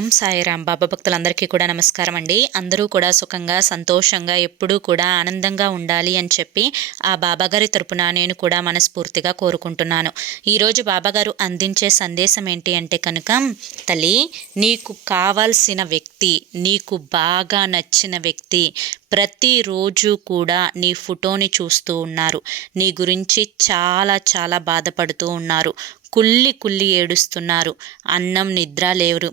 ఓం సాయిరామ్. బాబా భక్తులందరికీ కూడా నమస్కారం అండి. అందరూ కూడా సుఖంగా సంతోషంగా ఎప్పుడూ కూడా ఆనందంగా ఉండాలి అని చెప్పి ఆ బాబాగారి తరపున నేను కూడా మనస్ఫూర్తిగా కోరుకుంటున్నాను. ఈరోజు బాబాగారు అందించే సందేశం ఏంటి అంటే కనుక తల్లి నీకు కావాల్సిన వ్యక్తి నీకు బాగా నచ్చిన వ్యక్తి ప్రతిరోజు కూడా నీ ఫోటోని చూస్తూ ఉన్నారు. నీ గురించి చాలా చాలా బాధపడుతూ ఉన్నారు. కుల్లి కుల్లి ఏడుస్తున్నారు. అన్నం నిద్ర లేవరు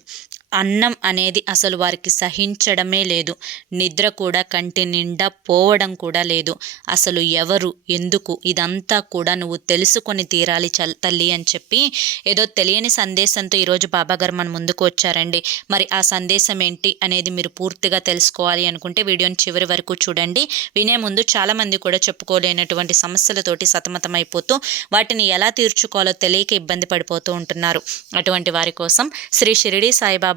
అన్నం అనేది అసలు వారికి సహించడమే లేదు. నిద్ర కూడా కంటి నిండా పోవడం కూడా లేదు. అసలు ఎవరు? ఎందుకు? ఇదంతా కూడా నువ్వు తెలుసుకొని తీరాలి చల్ తల్లి అని చెప్పి ఏదో తెలియని సందేశంతో ఈరోజు బాబాగారు మన ముందుకు వచ్చారండి. మరి ఆ సందేశం ఏంటి అనేది మీరు పూర్తిగా తెలుసుకోవాలి అనుకుంటే వీడియోని చివరి వరకు చూడండి. వినే ముందు చాలామంది కూడా చెప్పుకోలేనటువంటి సమస్యలతోటి సతమతమైపోతూ వాటిని ఎలా తీర్చుకోవాలో తెలియక ఇబ్బంది పడిపోతూ ఉంటున్నారు. అటువంటి వారి కోసం శ్రీ షిరిడి సాయిబాబా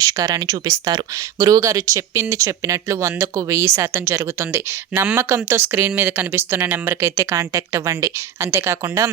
పరిష్కారాన్ని చూపిస్తారు. గురువుగారు చెప్పింది చెప్పినట్లు వందకు వెయ్యి శాతం జరుగుతుంది. నమ్మకంతో స్క్రీన్ మీద కనిపిస్తున్న నెంబర్కి అయితే కాంటాక్ట్ అవ్వండి. అంతేకాకుండా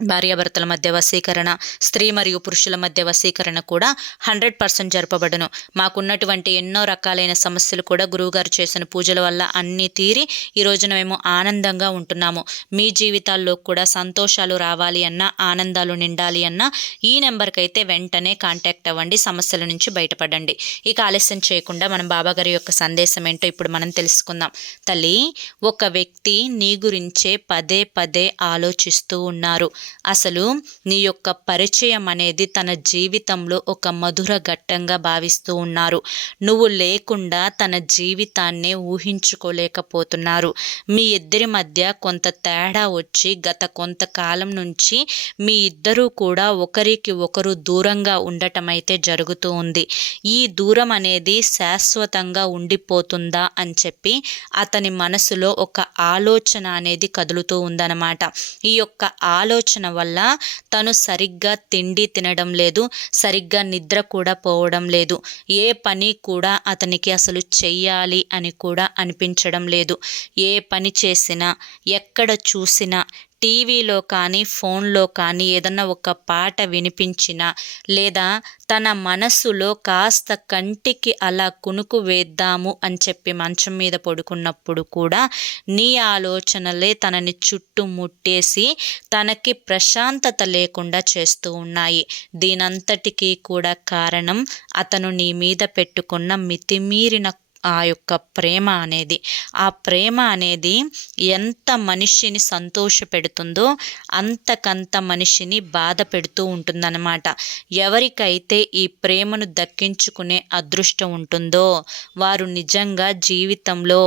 భార్యాభర్తల మధ్య వశీకరణ స్త్రీ మరియు పురుషుల మధ్య వశీకరణ కూడా హండ్రెడ్ పర్సెంట్ జరపబడును. మాకున్నటువంటి ఎన్నో రకాలైన సమస్యలు కూడా గురువుగారు చేసిన పూజల వల్ల అన్నీ తీరి ఈ రోజున మేము ఆనందంగా ఉంటున్నాము. మీ జీవితాల్లో కూడా సంతోషాలు రావాలి అన్నా ఆనందాలు నిండాలి అన్నా ఈ నెంబర్కి అయితే వెంటనే కాంటాక్ట్ అవ్వండి సమస్యల నుంచి బయటపడండి. ఇక ఆలస్యం చేయకుండా మనం బాబాగారి యొక్క సందేశం ఏంటో ఇప్పుడు మనం తెలుసుకుందాం. తల్లి ఒక వ్యక్తి నీ గురించే పదే పదే ఆలోచిస్తూ ఉన్నారు. అసలు నీ యొక్క పరిచయం అనేది తన జీవితంలో ఒక మధుర ఘట్టంగా భావిస్తూ ఉన్నారు. నువ్వు లేకుండా తన జీవితాన్ని ఊహించుకోలేకపోతున్నారు. మీ ఇద్దరి మధ్య కొంత తేడా వచ్చి గత కొంతకాలం నుంచి మీ ఇద్దరూ కూడా ఒకరికి ఒకరు దూరంగా ఉండటం అయితే జరుగుతూ ఉంది. ఈ దూరం అనేది శాశ్వతంగా ఉండిపోతుందా అని చెప్పి అతని మనసులో ఒక ఆలోచన అనేది కదులుతూ ఉందన్నమాట. ఈ యొక్క ఆలోచన వల్ల తను సరిగ్గా తిండి తినడం లేదు సరిగ్గా నిద్ర కూడా పోవడం లేదు. ఏ పని కూడా అతనికి అసలు చెయ్యాలి అని కూడా అనిపించడం లేదు. ఏ పని చేసినా ఎక్కడ చూసినా టీవీలో కానీ ఫోన్లో కానీ ఏదన్నా ఒక పాట వినిపించినా లేదా తన మనసులో కాస్త కంటికి అలా కునుకు వేద్దాము అని చెప్పి మంచం మీద పడుకున్నప్పుడు కూడా నీ ఆలోచనలే తనని చుట్టుముట్టేసి తనకి ప్రశాంతత లేకుండా చేస్తూ ఉన్నాయి. దీనంతటికీ కూడా కారణం అతను నీ మీద పెట్టుకున్న మితిమీరిన ఆ యొక్క ప్రేమ అనేది. ఆ ప్రేమ అనేది ఎంత మనిషిని సంతోష పెడుతుందో అంతకంత మనిషిని బాధ పెడుతూ ఉంటుందన్నమాట. ఎవరికైతే ఈ ప్రేమను దక్కించుకునే అదృష్టం ఉంటుందో వారు నిజంగా జీవితంలో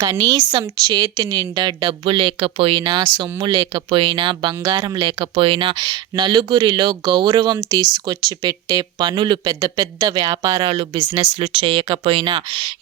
కనీసం చేతి నిండా డబ్బు లేకపోయినా సొమ్ము లేకపోయినా బంగారం లేకపోయినా నలుగురిలో గౌరవం తీసుకొచ్చి పెట్టే పనులు పెద్ద పెద్ద వ్యాపారాలు బిజినెస్లు చేయకపోయినా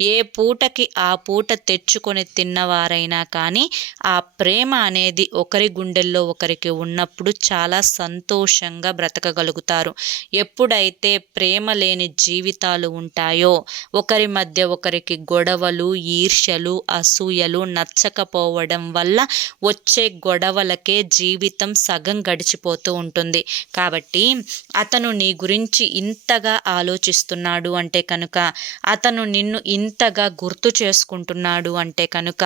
ఏ పూటకి ఆ పూట తెచ్చుకొని తిన్నవారైనా కానీ ఆ ప్రేమ అనేది ఒకరి గుండెల్లో ఒకరికి ఉన్నప్పుడు చాలా సంతోషంగా బ్రతకగలుగుతారు. ఎప్పుడైతే ప్రేమ లేని జీవితాలు ఉంటాయో ఒకరి మధ్య ఒకరికి గొడవలు ఈర్ష్యలు అసూయలు నచ్చకపోవడం వల్ల వచ్చే గొడవలకే జీవితం సగం గడిచిపోతూ ఉంటుంది. కాబట్టి అతను నీ గురించి ఇంతగా ఆలోచిస్తున్నాడు అంటే కనుక అతను నిన్ను ఇంతగా గుర్తు చేసుకుంటున్నాడు అంటే కనుక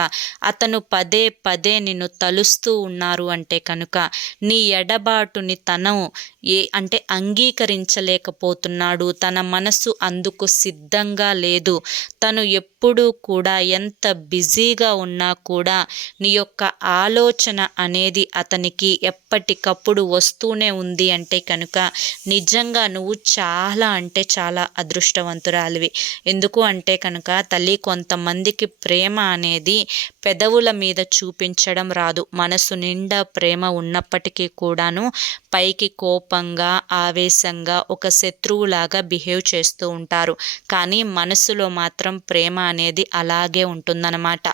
అతను పదే పదే నిన్ను తలుస్తూ ఉన్నారు అంటే కనుక నీ ఎడబాటుని తను ఏ అంటే అంగీకరించలేకపోతున్నాడు. తన మనసు అందుకు సిద్ధంగా లేదు. తను ఎప్పుడు ఎప్పుడూ కూడా ఎంత బిజీగా ఉన్నా కూడా నీ యొక్క ఆలోచన అనేది అతనికి ఎప్పటికప్పుడు వస్తూనే ఉంది అంటే కనుక నిజంగా నువ్వు చాలా అంటే చాలా అదృష్టవంతురాలివి. ఎందుకు అంటే కనుక తల్లి కొంతమందికి ప్రేమ అనేది పెదవుల మీద చూపించడం రాదు. మనసు నిండా ప్రేమ ఉన్నప్పటికీ కూడాను పైకి కోపంగా ఆవేశంగా ఒక శత్రువులాగా బిహేవ్ చేస్తూ ఉంటారు. కానీ మనసులో మాత్రం ప్రేమ అనేది అలాగే ఉంటుందన్నమాట.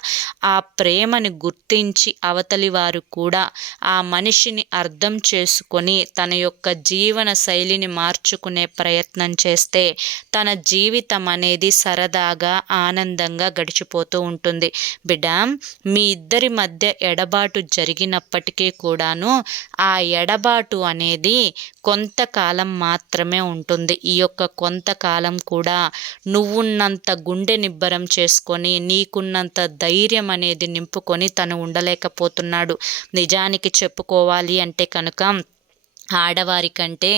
ఆ ప్రేమని గుర్తించి అవతలి వారు కూడా ఆ మనిషిని అర్థం చేసుకొని తన యొక్క జీవన శైలిని మార్చుకునే ప్రయత్నం చేస్తే తన జీవితం అనేది సరదాగా ఆనందంగా గడిచిపోతూ ఉంటుంది. బిడ్డ మీ ఇద్దరి మధ్య ఎడబాటు జరిగినప్పటికీ కూడాను ఆ ఎడబాటు అనేది కొంతకాలం మాత్రమే ఉంటుంది. ఈ యొక్క కొంతకాలం కూడా నువ్వున్నంత గుండె నిబ్బరం చేసుకొని నీకున్నంత ధైర్యం అనేది నింపుకొని తను ఉండలేకపోతున్నాడు. నిజానికి చెప్పుకోవాలి అంటే కనుక ఆడవారి కంటే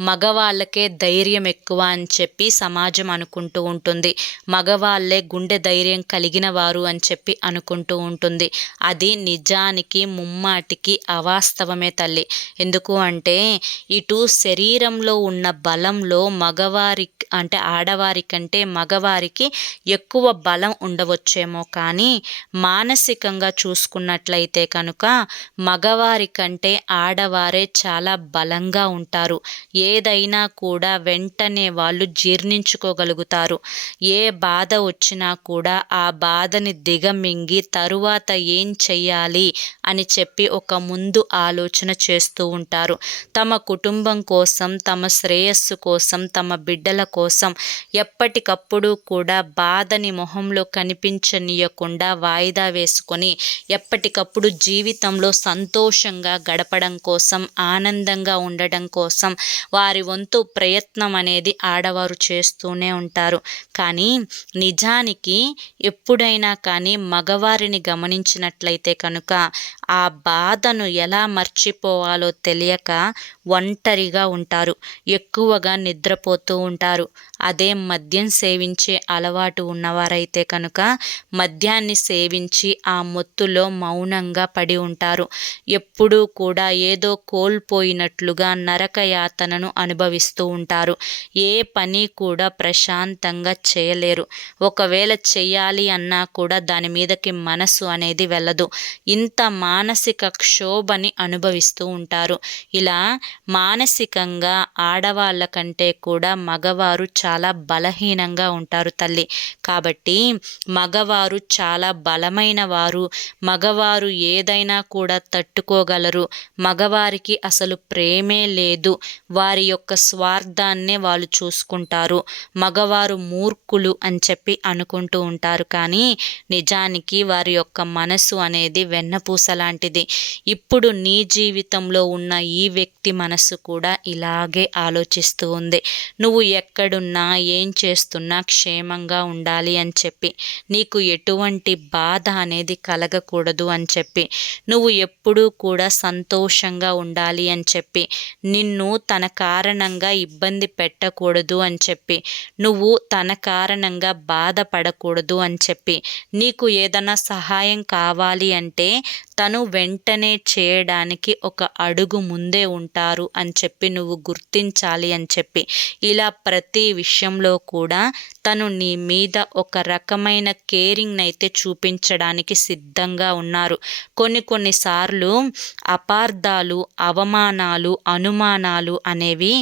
మగవాళ్ళకే ధైర్యం ఎక్కువ అని చెప్పి సమాజం అనుకుంటూ ఉంటుంది. మగవాళ్ళే గుండె ధైర్యం కలిగిన వారు అని చెప్పి అనుకుంటూ ఉంటుంది. అది నిజానికి ముమ్మాటికి అవాస్తవమే తల్లి. ఎందుకు అంటే ఇటు శరీరంలో ఉన్న బలంలో మగవారి అంటే ఆడవారి కంటే మగవారికి ఎక్కువ బలం ఉండవచ్చేమో కానీ మానసికంగా చూసుకున్నట్లయితే కనుక మగవారి కంటే ఆడవారే చాలా బలంగా ఉంటారు. ఏదైనా కూడా వెంటనే వాళ్ళు జీర్ణించుకోగలుగుతారు. ఏ బాధ వచ్చినా కూడా ఆ బాధని దిగమింగి తరువాత ఏం చెయ్యాలి అని చెప్పి ఒక ముందు ఆలోచన చేస్తూ ఉంటారు. తమ కుటుంబం కోసం తమ శ్రేయస్సు కోసం తమ బిడ్డల కోసం ఎప్పటికప్పుడు కూడా బాధని మొహంలో కనిపించనీయకుండా వాయిదా వేసుకొని ఎప్పటికప్పుడు జీవితంలో సంతోషంగా గడపడం కోసం ఆనందంగా ఆరోగ్యంగా ఉండడం కోసం వారి వంతు ప్రయత్నం అనేది ఆడవారు చేస్తూనే ఉంటారు. కానీ నిజానికి ఎప్పుడైనా కానీ మగవారిని గమనించినట్లయితే కనుక ఆ బాధను ఎలా మర్చిపోవాలో తెలియక ఒంటరిగా ఉంటారు. ఎక్కువగా నిద్రపోతూ ఉంటారు. అదే మద్యం సేవించే అలవాటు ఉన్నవారైతే కనుక మద్యాన్ని సేవించి ఆ మొత్తులో మౌనంగా పడి ఉంటారు. ఎప్పుడూ కూడా ఏదో కోల్పోయినట్లుగా నరకయాతనను అనుభవిస్తూ ఉంటారు. ఏ పని కూడా ప్రశాంతంగా చేయలేరు. ఒకవేళ చేయాలి అన్నా కూడా దాని మీదకి మనసు అనేది వెళ్ళదు. ఇంత మా మానసిక క్షోభని అనుభవిస్తూ ఉంటారు. ఇలా మానసికంగా ఆడవాళ్ళ కంటే కూడా మగవారు చాలా బలహీనంగా ఉంటారు తల్లి. కాబట్టి మగవారు చాలా బలమైన వారు. మగవారు ఏదైనా కూడా తట్టుకోగలరు. మగవారికి అసలు ప్రేమే లేదు. వారి యొక్క స్వార్థాన్నే వాళ్ళు చూసుకుంటారు. మగవారు మూర్ఖులు అని చెప్పి అనుకుంటూ ఉంటారు. కానీ నిజానికి వారి యొక్క మనసు అనేది వెన్నపూస లాంటిది. ఇప్పుడు నీ జీవితంలో ఉన్న ఈ వ్యక్తి మనసు కూడా ఇలాగే ఆలోచిస్తూ ఉంది. నువ్వు ఎక్కడున్నా ఏం చేస్తున్నా క్షేమంగా ఉండాలి అని చెప్పి నీకు ఎటువంటి బాధ అనేది కలగకూడదు అని చెప్పి నువ్వు ఎప్పుడూ కూడా సంతోషంగా ఉండాలి అని చెప్పి నిన్ను తన కారణంగా ఇబ్బంది పెట్టకూడదు అని చెప్పి నువ్వు తన కారణంగా బాధపడకూడదు అని చెప్పి నీకు ఏదైనా సహాయం కావాలి అంటే తను వెంటనే చేయడానికి ఒక అడుగు ముందే ఉంటారు అని చెప్పి నువ్వు గుర్తించాలి అని చెప్పి. ఇలా ప్రతి విషయంలో కూడా తను నీ మీద ఒక రకమైన కేరింగ్ అయితే చూపించడానికి సిద్ధంగా ఉన్నారు. కొన్ని కొన్నిసార్లు అపార్థాలు అవమానాలు అనుమానాలు అనేవి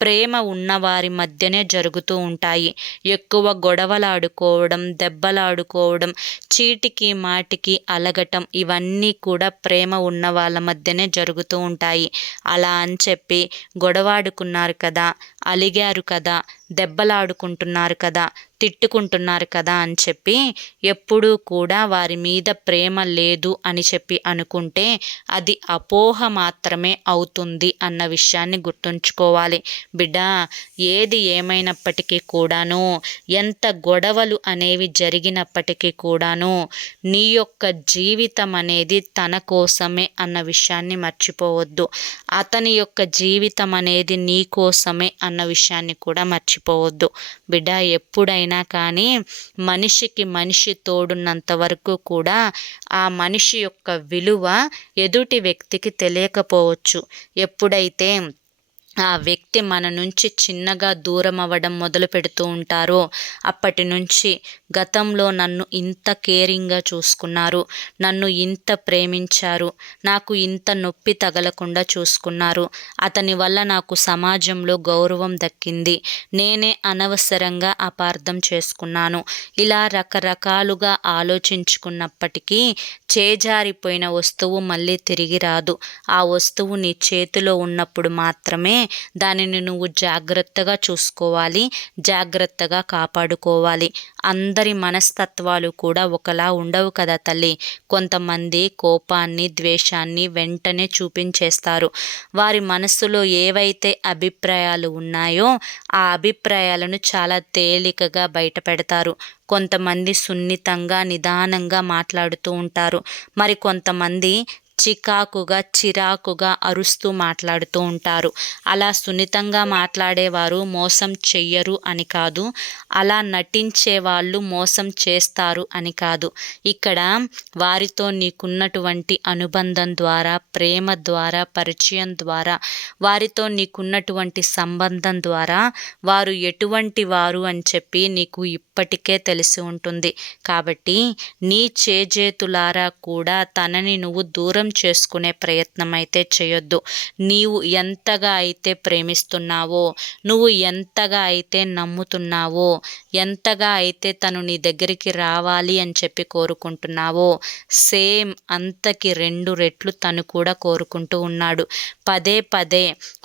ప్రేమ ఉన్నవారి మధ్యనే జరుగుతూ ఉంటాయి. ఎక్కువ గొడవలాడుకోవడం దెబ్బలాడుకోవడం చీటికి మాటికి అలగటం ఇవన్నీ కూడా ప్రేమ ఉన్న వాళ్ళ మధ్యనే జరుగుతూ ఉంటాయి. అలా అని చెప్పి గొడవాడుకున్నారు కదా అలిగారు కదా దెబ్బలాడుకుంటున్నారు కదా తిట్టుకుంటున్నారు కదా అని చెప్పి ఎప్పుడూ కూడా వారి మీద ప్రేమ లేదు అని చెప్పి అనుకుంటే అది అపోహ మాత్రమే అవుతుంది అన్న విషయాన్ని గుర్తుంచుకోవాలి. బిడ్డ ఏది ఏమైనప్పటికీ కూడాను ఎంత గొడవలు అనేవి జరిగినప్పటికీ కూడాను నీ యొక్క జీవితం అనేది తన కోసమే అన్న విషయాన్ని మర్చిపోవద్దు. అతని యొక్క జీవితం అనేది నీ కోసమే అన్న విషయాన్ని కూడా మర్చిపోవద్దు. బిడ్డ ఎప్పుడైనా కానీ మనిషికి మనిషి తోడున్నంత వరకు కూడా ఆ మనిషి యొక్క విలువ ఎదుటి వ్యక్తికి తెలియకపోవచ్చు. ఎప్పుడైతే ఆ వ్యక్తి మన నుంచి చిన్నగా దూరం అవ్వడం మొదలు పెడుతూ ఉంటారో. అప్పటి నుంచి గతంలో నన్ను ఇంత కేరింగ్గా చూసుకున్నారు. నన్ను ఇంత ప్రేమించారు. నాకు ఇంత నొప్పి తగలకుండా చూసుకున్నారు. అతని వల్ల నాకు సమాజంలో గౌరవం దక్కింది. నేనే అనవసరంగా అపార్థం చేసుకున్నాను. ఇలా రకరకాలుగా ఆలోచించుకున్నప్పటికీ చేజారిపోయిన వస్తువు మళ్ళీ తిరిగి రాదు. ఆ వస్తువు నీ చేతిలో ఉన్నప్పుడు మాత్రమే దానిని నువ్వు జాగ్రత్తగా చూసుకోవాలి జాగ్రత్తగా కాపాడుకోవాలి. అందరి మనస్తత్వాలు కూడా ఒకలా ఉండవు కదా తల్లి. కొంతమంది కోపాన్ని ద్వేషాన్ని వెంటనే చూపించేస్తారు. వారి మనసులో ఏవైతే అభిప్రాయాలు ఉన్నాయో ఆ అభిప్రాయాలను చాలా తేలికగా బయటపెడతారు. కొంతమంది సున్నితంగా నిదానంగా మాట్లాడుతూ ఉంటారు. మరి కొంతమంది చికాకుగా చిరాకుగా అరుస్తూ మాట్లాడుతూ ఉంటారు. అలా సున్నితంగా మాట్లాడేవారు మోసం చెయ్యరు అని కాదు. అలా నటించే వాళ్ళు మోసం చేస్తారు అని కాదు. ఇక్కడ వారితో నీకున్నటువంటి అనుబంధం ద్వారా ప్రేమ ద్వారా పరిచయం ద్వారా వారితో నీకున్నటువంటి సంబంధం ద్వారా వారు ఎటువంటి వారు అని చెప్పి నీకు ఇప్పటికే తెలిసి ఉంటుంది. కాబట్టి నీ చేజేతులారా కూడా తనని నువ్వు దూరం దూరం చేసుకునే ప్రయత్నం అయితే చేయొద్దు. నీవు ఎంతగా అయితే ప్రేమిస్తున్నావో నువ్వు ఎంతగా అయితే నమ్ముతున్నావో ఎంతగా అయితే తను నీ దగ్గరికి రావాలి అని చెప్పి కోరుకుంటున్నావో సేమ్ అంతకి రెండు రెట్లు తను కూడా కోరుకుంటూ ఉన్నాడు. పదే పదే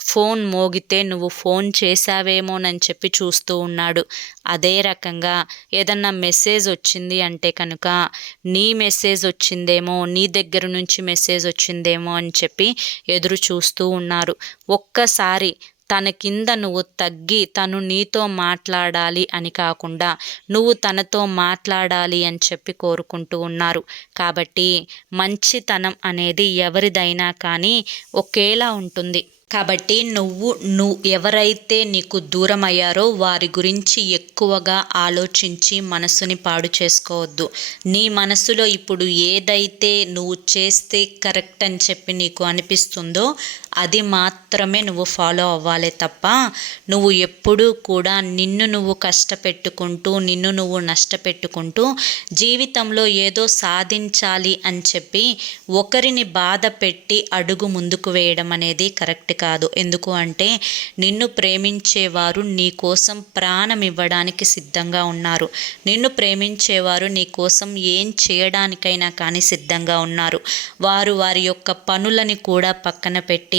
ఫోన్ మోగితే నువ్వు ఫోన్ చేశావేమోనని చెప్పి చూస్తూ ఉన్నాడు. అదే రకంగా ఏదన్నా మెసేజ్ వచ్చింది అంటే కనుక నీ మెసేజ్ వచ్చిందేమో నీ దగ్గర నుంచి మెసేజ్ వచ్చిందేమో అని చెప్పి ఎదురు చూస్తూ ఉన్నారు. ఒక్కసారి తన కింద నువ్వు తగ్గి తను నీతో మాట్లాడాలి అని కాకుండా నువ్వు తనతో మాట్లాడాలి అని చెప్పి కోరుకుంటూ ఉన్నారు. కాబట్టి మంచితనం అనేది ఎవరిదైనా కానీ ఒకేలా ఉంటుంది. కాబట్టి నువ్వు నువ్వు ఎవరైతే నీకు దూరం అయ్యారో వారి గురించి ఎక్కువగా ఆలోచించి మనసుని పాడు చేసుకోవద్దు. నీ మనసులో ఇప్పుడు ఏదైతే నువ్వు చేస్తే కరెక్ట్ అని చెప్పి నీకు అనిపిస్తుందో అది మాత్రమే నువ్వు ఫాలో అవ్వాలి తప్ప నువ్వు ఎప్పుడూ కూడా నిన్ను నువ్వు కష్టపెట్టుకుంటూ నిన్ను నువ్వు నష్టపెట్టుకుంటూ జీవితంలో ఏదో సాధించాలి అని చెప్పి ఒకరిని బాధ పెట్టి అడుగు ముందుకు వేయడం అనేది కరెక్ట్ కాదు. ఎందుకు అంటే నిన్ను ప్రేమించేవారు నీ కోసం ప్రాణం ఇవ్వడానికి సిద్ధంగా ఉన్నారు. నిన్ను ప్రేమించేవారు నీ కోసం ఏం చేయడానికైనా కానీ సిద్ధంగా ఉన్నారు. వారు వారి యొక్క పనులని కూడా పక్కన పెట్టి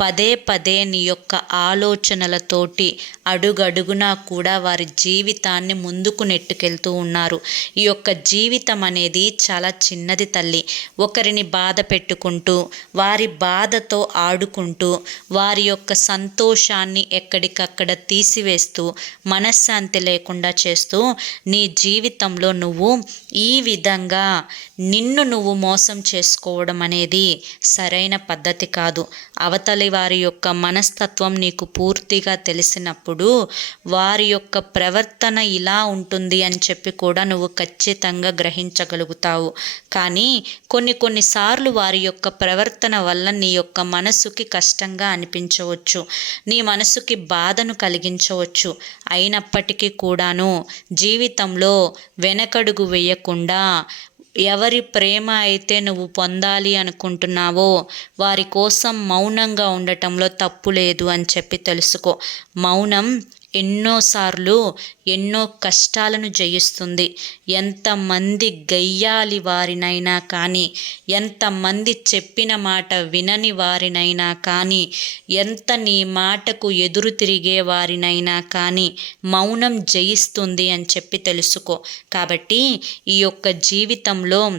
పదే పదే నీ యొక్క ఆలోచనలతోటి అడుగడుగునా కూడా వారి జీవితాన్ని ముందుకు నెట్టుకెళ్తూ ఉన్నారు. ఈ యొక్క జీవితం అనేది చాలా చిన్నది తల్లి. ఒకరిని బాధ పెట్టుకుంటూ వారి బాధతో ఆడుకుంటూ వారి యొక్క సంతోషాన్ని ఎక్కడికక్కడ తీసివేస్తూ మనశ్శాంతి లేకుండా చేస్తూ నీ జీవితంలో నువ్వు ఈ విధంగా నిన్ను నువ్వు మోసం చేసుకోవడం అనేది సరైన పద్ధతి కాదు. అవతలి వారి యొక్క మనస్తత్వం నీకు పూర్తిగా తెలిసినప్పుడు వారి యొక్క ప్రవర్తన ఇలా ఉంటుంది అని చెప్పి కూడా నువ్వు ఖచ్చితంగా గ్రహించగలుగుతావు. కానీ కొన్ని కొన్నిసార్లు వారి యొక్క ప్రవర్తన వల్ల నీ యొక్క మనసుకి కష్టంగా అనిపించవచ్చు. నీ మనసుకి బాధను కలిగించవచ్చు. అయినప్పటికీ కూడాను జీవితంలో వెనకడుగు వేయకుండా ఎవరి ప్రేమ అయితే నువ్వు పొందాలి అనుకుంటున్నావో వారి కోసం మౌనంగా ఉండటంలో తప్పు లేదు అని చెప్పి తెలుసుకో. మౌనం ఎన్నోసార్లు ఎన్నో కష్టాలను జయిస్తుంది. ఎంతమంది గయ్యాలి వారినైనా కానీ ఎంతమంది చెప్పిన మాట వినని వారినైనా కానీ ఎంత నీ మాటకు ఎదురు తిరిగే వారినైనా కానీ మౌనం జయిస్తుంది అని చెప్పి తెలుసుకో. కాబట్టి ఈ యొక్క జీవితంలో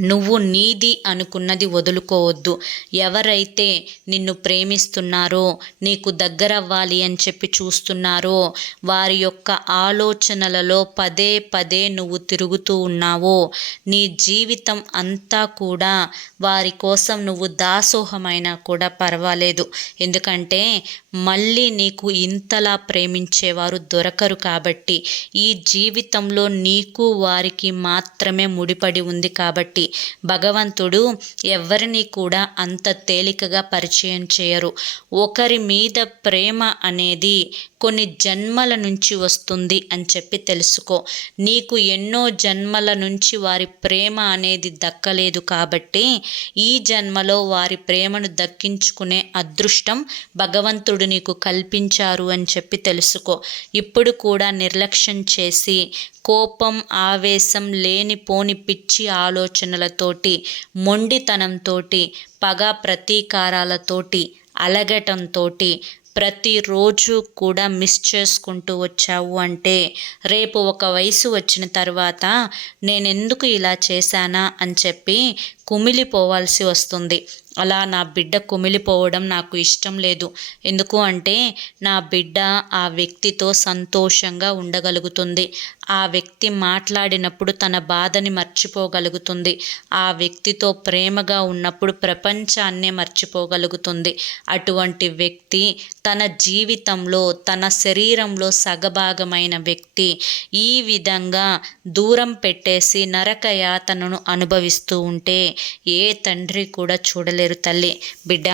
నువ్వు నీది అనుకున్నది వదులుకోవద్దు. ఎవరైతే నిన్ను ప్రేమిస్తున్నారో నీకు దగ్గరవ్వాలి అని చెప్పి చూస్తున్నారో వారి యొక్క ఆలోచనలలో పదే పదే నువ్వు తిరుగుతూ ఉన్నావో నీ జీవితం అంతా కూడా వారి కోసం నువ్వు దాసోహమైనా కూడా పర్వాలేదు. ఎందుకంటే మళ్ళీ నీకు ఇంతలా ప్రేమించేవారు దొరకరు కాబట్టి ఈ జీవితంలో నీకు వారికి మాత్రమే ముడిపడి ఉంది కాబట్టి భగవంతుడు ఎవరిని కూడా అంత తేలికగా పరిచయం చేయరు. ఒకరి మీద ప్రేమ అనేది కొన్ని జన్మల నుంచి వస్తుంది అని చెప్పి తెలుసుకో. నీకు ఎన్నో జన్మల నుంచి వారి ప్రేమ అనేది దక్కలేదు కాబట్టి ఈ జన్మలో వారి ప్రేమను దక్కించుకునే అదృష్టం భగవంతుడు నీకు కల్పించారు అని చెప్పి తెలుసుకో. ఇప్పుడు కూడా నిర్లక్ష్యం చేసి కోపం ఆవేశం లేనిపోని పిచ్చి ఆలోచన ఆలోచనలతోటి మొండితనంతో పగ ప్రతీకారాలతోటి అలగటంతో ప్రతిరోజు కూడా మిస్ చేసుకుంటూ వచ్చావు అంటే రేపు ఒక వయసు వచ్చిన తర్వాత నేను ఎందుకు ఇలా చేశానా అని చెప్పి కుమిలిపోవాల్సి వస్తుంది. అలా నా బిడ్డ కుమిలిపోవడం నాకు ఇష్టం లేదు. ఎందుకు అంటే నా బిడ్డ ఆ వ్యక్తితో సంతోషంగా ఉండగలుగుతుంది. ఆ వ్యక్తి మాట్లాడినప్పుడు తన బాధని మర్చిపోగలుగుతుంది. ఆ వ్యక్తితో ప్రేమగా ఉన్నప్పుడు ప్రపంచాన్నే మర్చిపోగలుగుతుంది. అటువంటి వ్యక్తి తన జీవితంలో తన శరీరంలో సగభాగమైన వ్యక్తి ఈ విధంగా దూరం పెట్టేసి నరక యాతనను అనుభవిస్తూ ఉంటే ఏ తండ్రి కూడా చూడలేరు తల్లి. బిడ్డ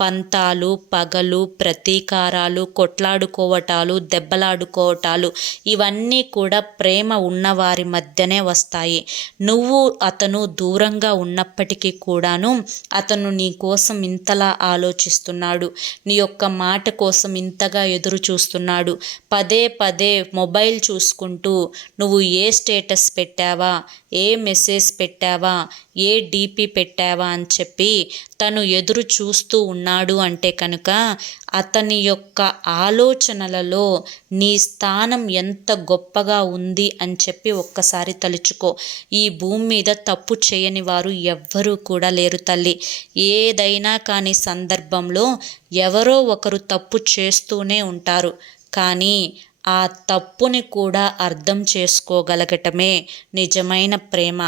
పంతాలు పగలు ప్రతీకారాలు కొట్లాడుకోవటాలు దెబ్బలాడుకోవటాలు ఇవన్నీ కూడా ప్రేమ ఉన్నవారి మధ్యనే వస్తాయి. నువ్వు అతను దూరంగా ఉన్నప్పటికీ కూడాను అతను నీ కోసం ఇంతలా ఆలోచిస్తున్నాడు. నీ యొక్క మాట కోసం ఇంతగా ఎదురు చూస్తున్నాడు. పదే పదే మొబైల్ చూసుకుంటూ నువ్వు ఏ స్టేటస్ పెట్టావా? ఏ మెసేజ్ పెట్టావా? ఏ డీపీ పెట్టావా? అని చెప్పి తను ఎదురు చూస్తూ ఉన్నాడు అంటే కనుక అతని యొక్క ఆలోచనలలో నీ స్థానం ఎంత గొప్పగా ఉంది అని చెప్పి ఒక్కసారి తలుచుకో. ఈ భూమి మీద తప్పు చేయని వారు ఎవ్వరూ కూడా లేరు తల్లి. ఏదైనా కానీ సందర్భంలో ఎవరో ఒకరు తప్పు చేస్తూనే ఉంటారు. కానీ ఆ తప్పుని కూడా అర్థం చేసుకోగలగటమే నిజమైన ప్రేమ.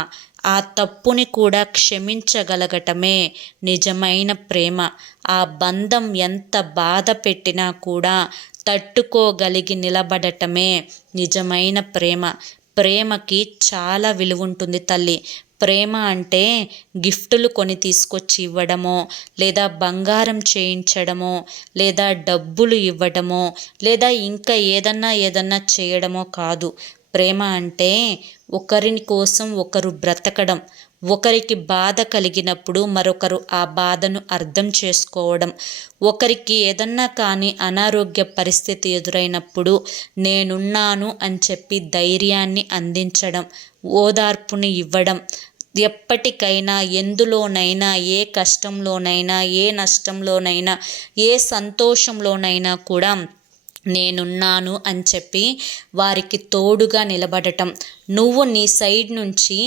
ఆ తప్పుని కూడా క్షమించగలగటమే నిజమైన ప్రేమ. ఆ బంధం ఎంత బాధ పెట్టినా కూడా తట్టుకోగలిగి నిలబడటమే నిజమైన ప్రేమ. ప్రేమకి చాలా విలువ ఉంటుంది తల్లి. ప్రేమ అంటే గిఫ్టులు కొని తీసుకొచ్చి ఇవ్వడమో లేదా బంగారం చేయించడమో లేదా డబ్బులు ఇవ్వడమో లేదా ఇంకా ఏదన్నా ఏదన్నా చేయడమో కాదు. ప్రేమ అంటే ఒకరిని కోసం ఒకరు బ్రతకడం ఒకరికి బాధ కలిగినప్పుడు మరొకరు ఆ బాధను అర్థం చేసుకోవడం. ఒకరికి ఏదన్నా కానీ అనారోగ్య పరిస్థితి ఎదురైనప్పుడు నేనున్నాను అని చెప్పి ధైర్యాన్ని అందించడం ఓదార్పుని ఇవ్వడం ఎప్పటికైనా ఎందులోనైనా ఏ కష్టంలోనైనా ఏ నష్టంలోనైనా ఏ సంతోషంలోనైనా కూడా నేనున్నాను అని చెప్పి వారికి తోడుగా నిలబడటం. నువ్వు నీ సైడ్ నుంచి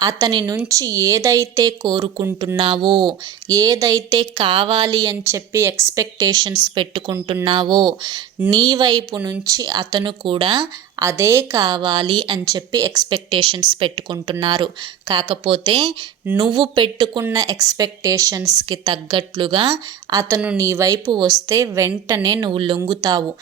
అతని నుంచి ఏదైతే కోరుకుంటున్నావో ఏదైతే కావాలి అని చెప్పి ఎక్స్పెక్టేషన్స్ పెట్టుకుంటున్నావో నీ వైపు నుంచి అతను కూడా అదే కావాలి అని చెప్పి ఎక్స్పెక్టేషన్స్ పెట్టుకుంటున్నారు. కాకపోతే నువ్వు పెట్టుకున్న ఎక్స్పెక్టేషన్స్కి తగ్గట్లుగా అతను నీ వైపు వస్తే వెంటనే నువ్వు లొంగుతావు.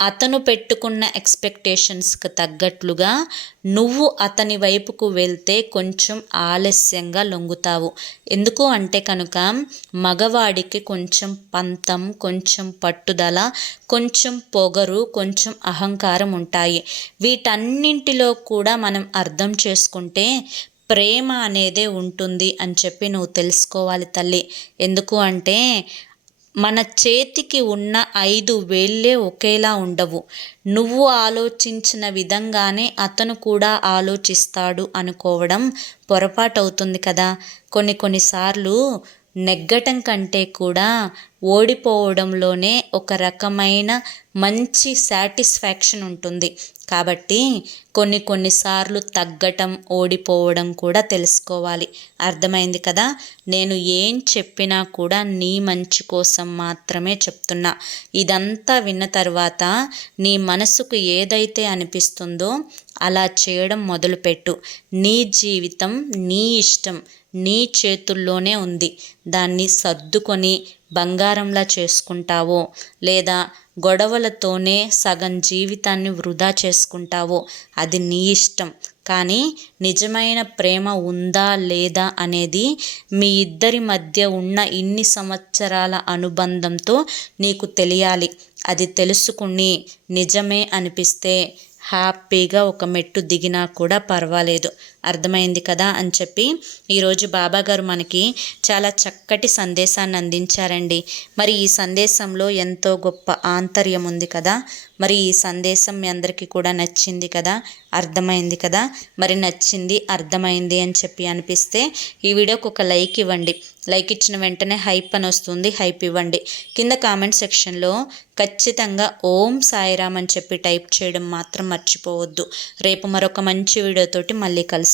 అతను పెట్టుకున్న ఎక్స్పెక్టేషన్స్కి తగ్గట్లుగా నువ్వు అతని వైపుకు వెళ్తే కొంచెం ఆలస్యంగా లొంగుతావు. ఎందుకు అంటే కనుక మగవాడికి కొంచెం పంతం కొంచెం పట్టుదల కొంచెం పొగరు కొంచెం అహంకారం ఉంటాయి. వీటన్నింటిలో కూడా మనం అర్థం చేసుకుంటే ప్రేమ అనేదే ఉంటుంది అని చెప్పి నువ్వు తెలుసుకోవాలి తల్లి. ఎందుకు అంటే మన చేతికి ఉన్న ఐదు వేళ్ళే ఒకేలా ఉండవు. నువ్వు ఆలోచించిన విధంగానే అతను కూడా ఆలోచిస్తాడు అనుకోవడం పొరపాటు అవుతుంది కదా. కొన్ని కొన్నిసార్లు నెగ్గటం కంటే కూడా ఓడిపోవడంలోనే ఒక రకమైన మంచి సాటిస్ఫాక్షన్ ఉంటుంది. కాబట్టి కొన్ని కొన్నిసార్లు తగ్గటం ఓడిపోవడం కూడా తెలుసుకోవాలి. అర్థమైంది కదా? నేను ఏం చెప్పినా కూడా నీ మంచి కోసం మాత్రమే చెప్తున్నా. ఇదంతా విన్న తర్వాత నీ మనసుకు ఏదైతే అనిపిస్తుందో అలా చేయడం మొదలుపెట్టు. నీ జీవితం నీ ఇష్టం నీ చేతుల్లోనే ఉంది. దాన్ని సర్దుకొని బంగారంలా చేసుకుంటావో లేదా గొడవలతోనే సగం జీవితాన్ని వృధా చేసుకుంటావో అది నీ ఇష్టం. కానీ నిజమైన ప్రేమ ఉందా లేదా అనేది మీ ఇద్దరి మధ్య ఉన్న ఇన్ని సంవత్సరాల అనుబంధంతో నీకు తెలియాలి. అది తెలుసుకుని నిజమే అనిపిస్తే హ్యాపీగా ఒక మెట్టు దిగినా కూడా పర్వాలేదు. అర్థమైంది కదా అని చెప్పి ఈరోజు బాబాగారు మనకి చాలా చక్కటి సందేశాన్ని అందించారండి. మరి ఈ సందేశంలో ఎంతో గొప్ప ఆంతర్యం ఉంది కదా. మరి ఈ సందేశం మీ అందరికీ కూడా నచ్చింది కదా. అర్థమైంది కదా. మరి నచ్చింది అర్థమైంది అని చెప్పి అనిపిస్తే ఈ వీడియోకి ఒక లైక్ ఇవ్వండి. లైక్ ఇచ్చిన వెంటనే హైప్ అని వస్తుంది. హైప్ ఇవ్వండి. కింద కామెంట్ సెక్షన్లో ఖచ్చితంగా ఓం సాయిరామ్ అని చెప్పి టైప్ చేయడం మాత్రం మర్చిపోవద్దు. రేపు మరొక మంచి వీడియోతోటి మళ్ళీ కలిసి